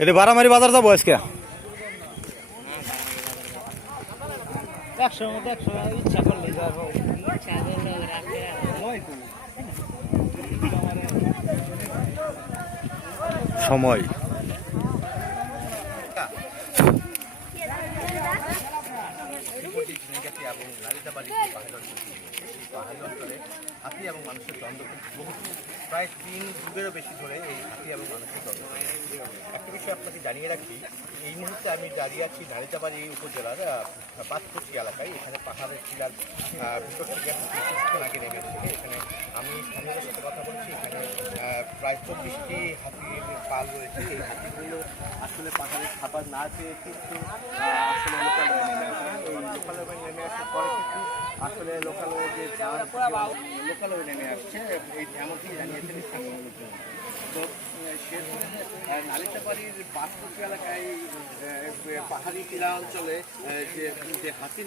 এটা বারামারি বাজার যাবো আজকে। সময় পাহাড়ি অঞ্চলে হাতি এবং মানুষের দ্বন্দ্ব বহু প্রায় 3 যুগেরও বেশি ধরে এই হাতি এবং মানুষের দ্বন্দ্ব। একটা বিষয় আপনাকে জানিয়ে রাখি, এই মুহূর্তে আমি দাঁড়িয়ে আছি নালিতাবাড়ি উপজেলার পাঁচকুচি এলাকায়। এখানে পাহাড়ের শিলার ভিতর থেকে কিছুক্ষণ আগে নেমে এসেছে। এখানে আমি স্থানীয়দের সাথে কথা বলছি। এখানে প্রায় 24টি হাতির পাল রয়েছে। এই হাতিগুলো আসলে পাহাড়ের খাবার না পেয়ে কিন্তু আসলে লোকালয়ে নেমে আসে। এই লোকালয়ে নেমে আসার পরে কিন্তু আসলে লোকালয়ে যে লোকালয়ে নেমে আসছে এই এমনটি জানিয়েছেন স্থানীয় লোকজন। তো সে নালিতাবাড়ির পাঁচকুচি এলাকায় পাহাড়ি টিলা অঞ্চলে যে হাতি